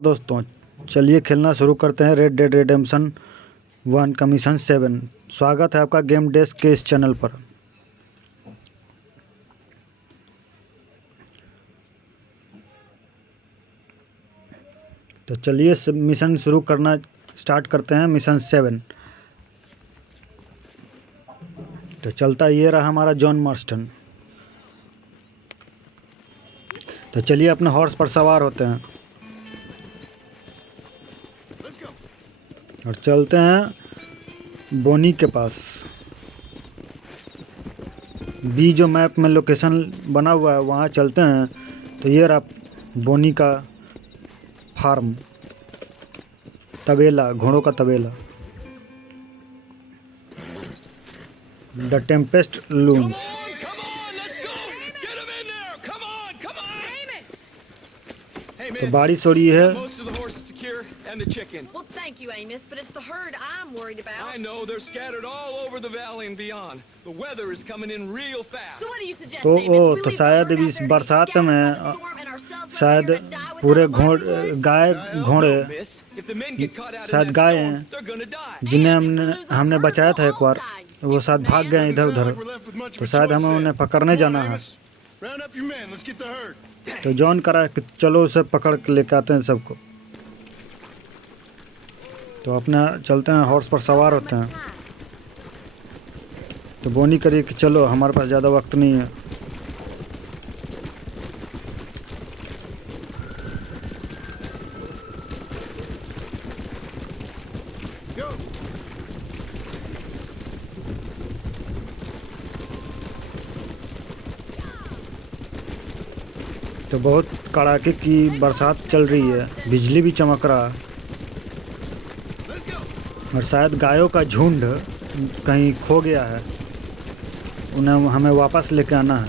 दोस्तों, चलिए खेलना शुरू करते हैं रेड डेड रिडेम्पशन 1 का मिशन 7। स्वागत है आपका गेम डेस्क के इस चैनल पर। तो चलिए मिशन शुरू करना स्टार्ट करते हैं। मिशन 7 तो चलता ये रहा हमारा जॉन मार्स्टन। तो चलिए अपने हॉर्स पर सवार होते हैं और चलते हैं बोनी के पास। बी जो मैप में लोकेशन बना हुआ है वहाँ चलते हैं। तो ये रहा बोनी का फार्म, तबेला, घोड़ों का तबेला। The Tempest looms. तो बारिश हो रही है। And the chicken. Well, thank you, Amos, but it's the herd I'm worried about. I know, they're scattered all over the valley and beyond. The weather is coming in real fast. So what do you suggest, तो Amos? We तो leave the शायद herd out इस there to be बरसात scattered में by the storm and ourselves left शायद here to die without पूरे a livelihood? गाय घोड़े Miss, if the men get caught out in शायद that गाय storm, हैं they're gonna die. जिन्हें And if we हमने lose our हमने herd, बचाया था we'll एक बार, all die, वो शायद stupid भाग man. गए इधर Doesn't sound उधर। like we're left with much of तो a शायद choice हमें there. उन्हें पकड़ने Come on, जाना है। Amos. Round up your men. Let's get the herd. तो जॉन करा कि चलो उसे पकड़ के लेके आते हैं सबको। तो अपना चलते हैं, हॉर्स पर सवार होते हैं। तो बोनी करिए कि चलो, हमारे पास ज़्यादा वक्त नहीं है। Go. तो बहुत कड़ाके की बरसात चल रही है, बिजली भी चमक रहा है Let's go. और शायद गायों का झुंड कहीं खो गया है, उन्हें हमें वापस लेके आना है।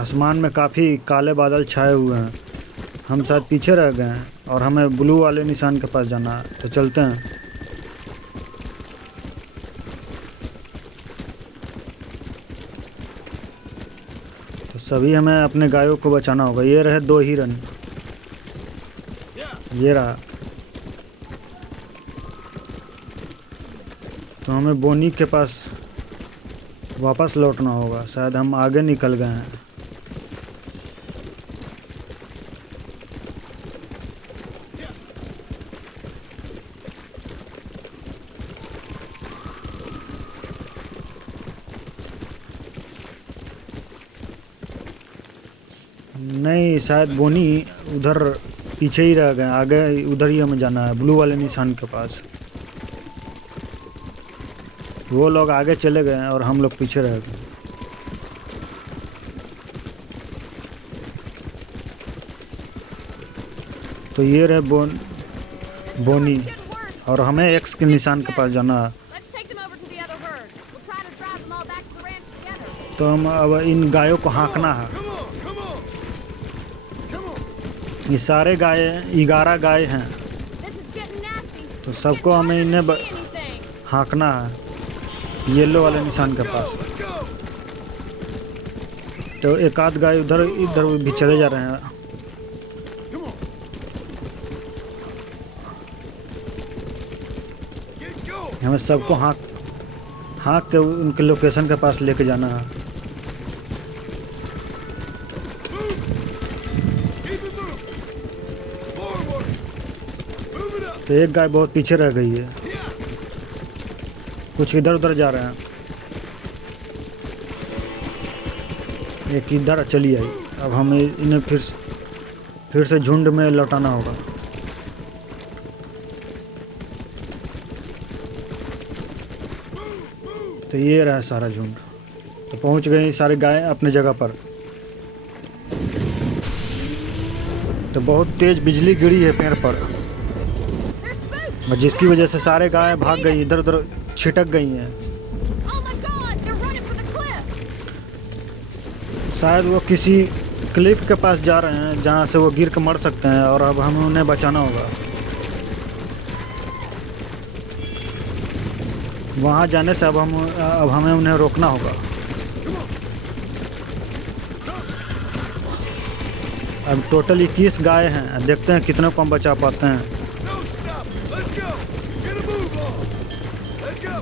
आसमान में काफ़ी काले बादल छाए हुए हैं। हम शायद पीछे रह गए हैं और हमें ब्लू वाले निशान के पास जाना है। तो चलते हैं। तो सभी हमें अपने गायों को बचाना होगा। ये रहे 2 हिरन, Yeah. ये रहा। तो हमें बोनी के पास वापस लौटना होगा। शायद हम आगे निकल गए हैं। नहीं, शायद बोनी उधर पीछे ही रह गए। आगे उधर ही हमें जाना है, ब्लू वाले निशान के पास। वो लोग आगे चले गए हैं और हम लोग पीछे रह गए। तो ये रहे बोनी Getting worse. और हमें एक्स के निशान के पास जाना है। Let's take them over to the other herd. We'll try to drive them all back to the ranch together. तो हम अब इन गायों को हाँकना है। Come on. Come on. Come on. ये सारे गाय 11 गाय हैं, This is getting nasty. तो It's सबको getting हमें harder इन्हें to see anything. हाँकना है येलो वाले निशान के पास। Let's go. तो एक आध गाय उधर इधर भी चले जा रहे हैं। Come on. Get going. हमें सबको हाँक के उनके लोकेशन के पास लेके जाना है। Move. Keep it moving. Forward. Move it up. तो एक गाय बहुत पीछे रह गई है, Yeah. कुछ इधर उधर जा रहे हैं। एक इधर चली आई। अब हमें इन्हें फिर से झुंड में लौटाना होगा। तो ये रहा सारा झुंड। तो पहुंच गए सारे गाय अपने जगह पर। तो बहुत तेज बिजली गिरी है पेड़ पर, और जिसकी वजह से सारे गाय भाग गई, इधर उधर छिटक गई हैं। Oh my God, they're running for the cliff. शायद वो किसी क्लिफ के पास जा रहे हैं जहाँ से वो गिर के मर सकते हैं, और अब हमें उन्हें बचाना होगा। वहाँ जाने से अब हमें उन्हें रोकना होगा। अब टोटल 21 गाय हैं। अब देखते हैं कितने को हम बचा पाते हैं। No stop. Let's go. Get a move on. Let's go.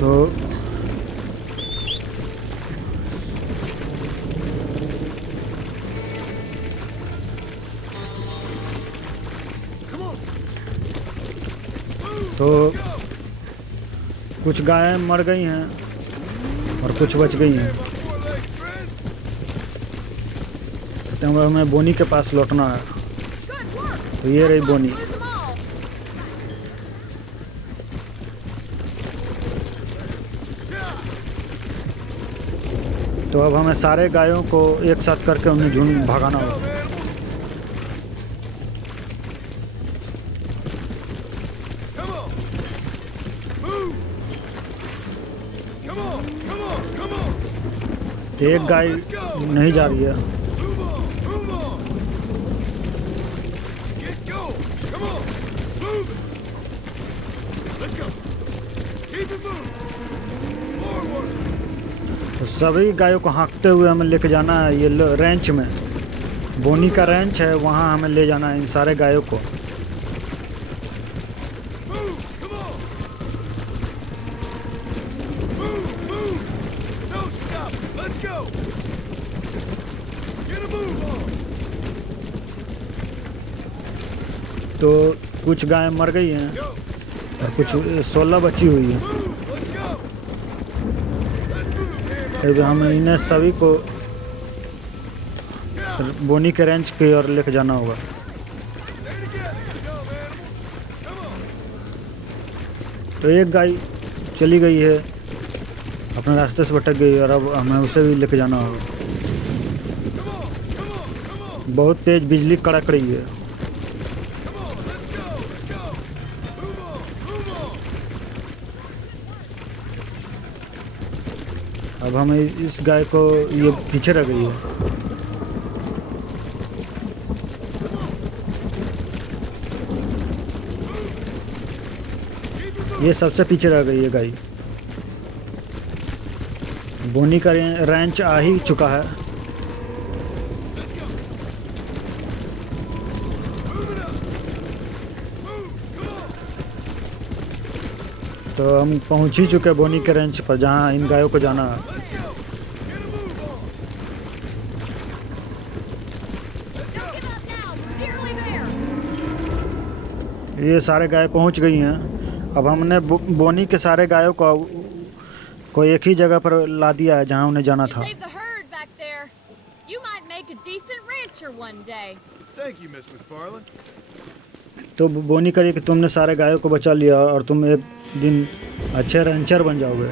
तो Come on. तो कुछ गायें मर गई हैं और कुछ बच गई हैं। My four legs, friends. तो हमें बोनी के पास लौटना है। Good work. तो ये रही बोनी। Lose them all. तो अब हमें सारे गायों को एक साथ करके उन्हें झुंड भगाना होगा। Come on. Move. Come on. Come on. Come on. एक गाय नहीं जा रही है। Move on. Move on. Get going. Come on. Move it. Let's go. Keep it moving. Forward. तो सभी गायों को हाँकते हुए हमें लेके जाना है ये रेंच में। बोनी का रेंच है, वहाँ हमें ले जाना है इन सारे गायों को। Move. Come on. Move. Move. No stop. Let's go. Get a move on. तो कुछ गायें मर गई हैं Go. और कुछ 16 बची हुई हैं। Move. Let's go. Let's move here. अब हमें इन्हें सभी को बोनी के रेंच की ओर लेके जाना होगा। Stay together, you dumb animals. Come on. तो एक गाय चली गई है, अपने रास्ते से भटक गई और अब हमें उसे भी लेके जाना होगा। Come on. Come on. Come on. बहुत तेज बिजली कड़क रही है। Come on. Let's go. Let's go. Move on. Move on. अब हमें इस गाय को ये पीछे रह गई है। ये सबसे पीछे रह गई है गाय। बोनी का रेंच आ ही चुका है। Move it up. Move. Come on. तो हम पहुंच ही चुके हैं बोनी के रेंच पर, जहां इन गायों को जाना है। Let's go. Get a move on. Let's go. Don't give up now. We're nearly there. ये सारे गाय पहुंच गई हैं। अब हमने बोनी के सारे गायों को एक ही जगह पर ला दिया है जहां उन्हें जाना You था। saved the herd back there. You might make a decent rancher one day. Thank you, Miss McFarland. तो बोनी करिए कि तुमने सारे गायों को बचा लिया और तुम एक दिन अच्छे रेंचर बन जाओगे।